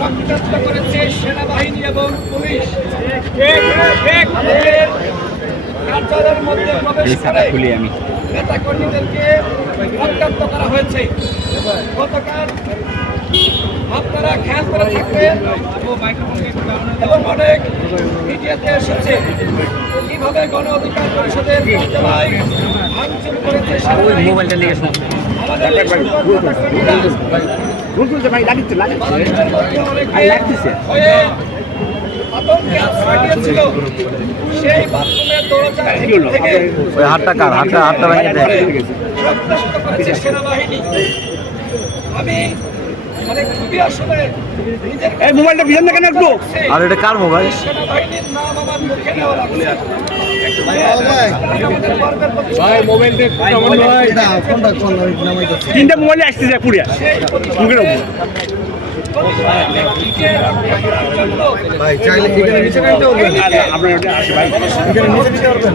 রক্তাক্ত করেছে সেনাবাহিনী এবং পুলিশ। আমাদের কার্যালয়ের মধ্যে প্রবেশ করে আমি। নেতা কর্মীদেরকে রক্তাক্ত করা হয়েছে। গতকাল আপনারা খেয়াল করে থাকবেন এবং অনেক মিডিয়াতে এসেছে। কীভাবে গণ অধিকার পরিষদের ভাঙচুর করেছে আমাদের এই সকল ভাই লাগিচ্ছে লাগিচ্ছে। হাতটা কার? হাতটা ভেঙে দেয়। আমি এই মোবাইলটা ভিজেন না কেন একটু আর এটা কার মোবাইল? তিনটা মোবাইল আসতেছে পুরিয়া মুখের ভাই চাইলে এখানে নিচে নামতে পারবেন। আপনার আসে ভাই। এখানে নিচে নিতে পারবেন।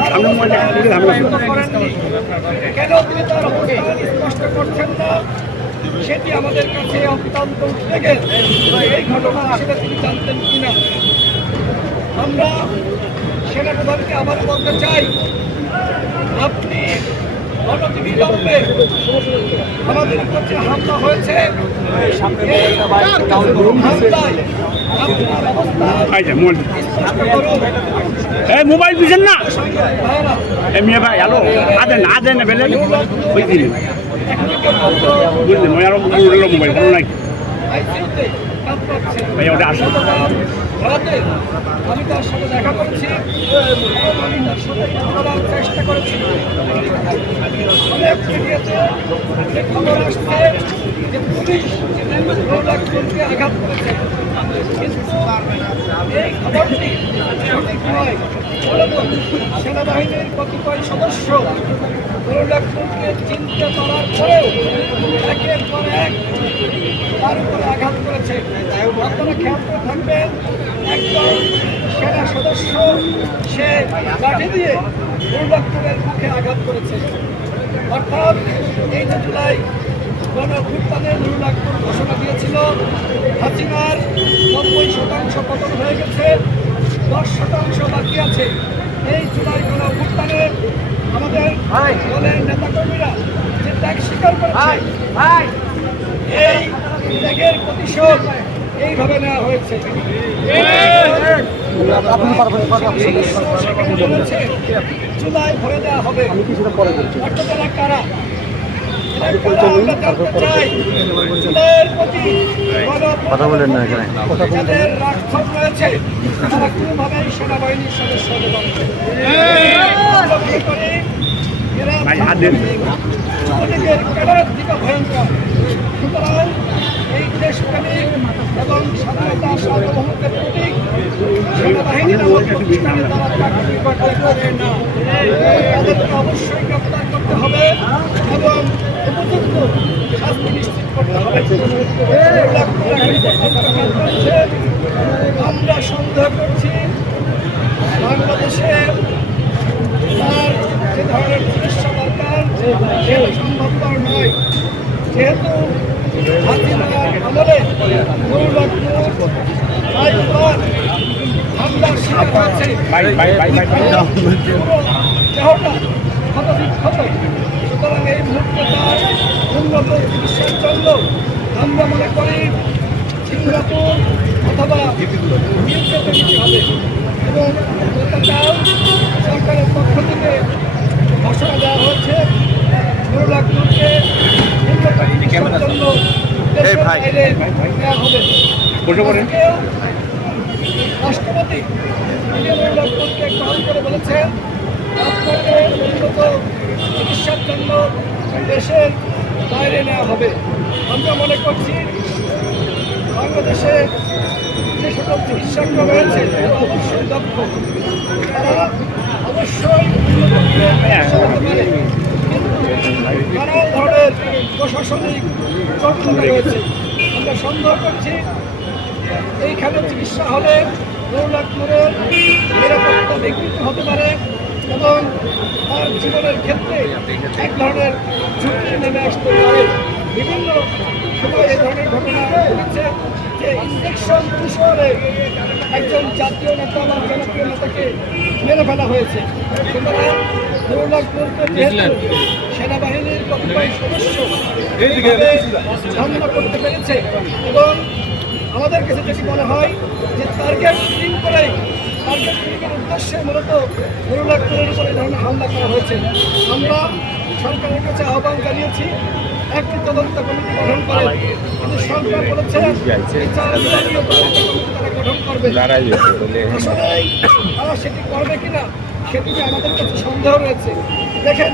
সামনে মোবাইলটা ধামলা কেন তিনি তার স্পষ্ট করছেন না সেটি আমাদের কাছে অত্যন্ত উদ্বেগের এই ঘটনা আসলে তিনি জানতেন কিনা আমরা সেনাপ্রধানকে আবার বলতে চাই, আপনি মোবাইল দিছেন না? ভাইরা এ, মিয়া ভাই, হ্যালো? আদেন আদেন না বেলেন। ওই দিন। উঠল মোবাইল ভালো ভাই আমি তার সাথে দেখা করেছি। তার সাথে বলার চেষ্টা করেছি। অনেক যে খবর আসছে যে পুলিশ রোলাকজনকে আঘাত করেছে। এই খবরটি সঠিক নয়। সেনাবাহিনীর কতিপয় সদস্য রোলাকজনকে চিন্তা করার পরেও একের পর এক তার উপরে আঘাত করেছে। আপনারা খেয়াল করে থাকবেন একজন সেনা সদস্য সে লাঠি দিয়ে দুর্গাপুরের মুখে আঘাত করেছে। অর্থাৎ এই যে জুলাই গণভুত্থানে দুর্গাপুর ঘোষণা দিয়েছিল হাসিনার নব্বই শতাংশ পতন হয়ে গেছে দশ শতাংশ বাকি আছে। এই জুলাই গণভুত্থানে আমাদের দলের নেতাকর্মীরা যে ত্যাগ স্বীকার করেছে এই ত্যাগের প্রতিশোধ এইভাবে নেওয়া হয়েছে। জুলাই ভরে দেওয়া হবে। তারা কারা? কথা বলেন না এখানে। সেনাবাহিনীর সদস্য ভাই, হাত দেন। সুতরাং এই দেশপ্রেমিক এবং স্বাধীনতা সার্বভৌমত্বের প্রতীক সেনাবাহিনীর তাদেরকে অবশ্যই গ্রেপ্তার করতে হবে এবং আমরা সন্দেহ করছি বাংলাদেশে তার যে ধরনের চিকিৎসা দরকার সেটা সম্ভবপর নয় যেহেতু হাসিনার আমলে দুর্গাপুর কয়েকবার হামলার শিকার হয়েছে ভাই ভাই ভাই ভাই ভাই পুরো দেহটা ক্ষতবিক্ষত সুতরাং এই মুহূর্তে তার উন্নত চিকিৎসার জন্য আমরা মনে করি সিঙ্গাপুর অথবা নিতে হবে এবং সরকারের পক্ষ থেকে ঘোষণা দেওয়া হয়েছে নুরুল্লাহকে উন্নত চিকিৎসার জন্য দেশের ভাই। বসে পড়েন। রাষ্ট্রপতি নুরুল্লাহকে কল করে বলেছেন চিকিৎসার জন্য দেশের বাইরে নেওয়া হবে আমরা মনে করছি বাংলাদেশে যে সকল চিকিৎসকরা রয়েছে তারা অবশ্যই দক্ষ তারা অবশ্যই নানা ধরনের প্রশাসনিক জটিলতা রয়েছে। আমরা সন্দেহ করছি এইখানে চিকিৎসা হলে রৌলাকপুরের নিরাপত্তা বিঘ্নিত হতে পারে এবং তার জীবনের ক্ষেত্রে এক ধরনের ঝুঁকি নেমে আসতে পারে। বিভিন্ন সময় এই ধরনের ঘটনা ঘটেছে যে ইঞ্জেকশন তুষরে একজন জাতীয় নেতা বা জনপ্রিয় নেতাকে মেরে ফেলা হয়েছে। সুতরাং সেনাবাহিনীর কতিপয় সদস্য হামলা করতে পেরেছে এবং আমাদের কাছে যেটি মনে হয় যে টার্গেট কিলিং করেই টার্গেট কিলিংয়ের উদ্দেশ্যে মূলত নুরুল্লাহপুরের উপরে এই ধরনের হামলা করা হয়েছে। আমরা সরকারের কাছে আহ্বান জানিয়েছি একটি তদন্ত কমিটি গঠন করে। কিন্তু সরকার বলেছে তারা গঠন করবে। আসলে তারা সেটি করবে কিনা সেটি নিয়ে আমাদের কাছে সন্দেহ রয়েছে। দেখেন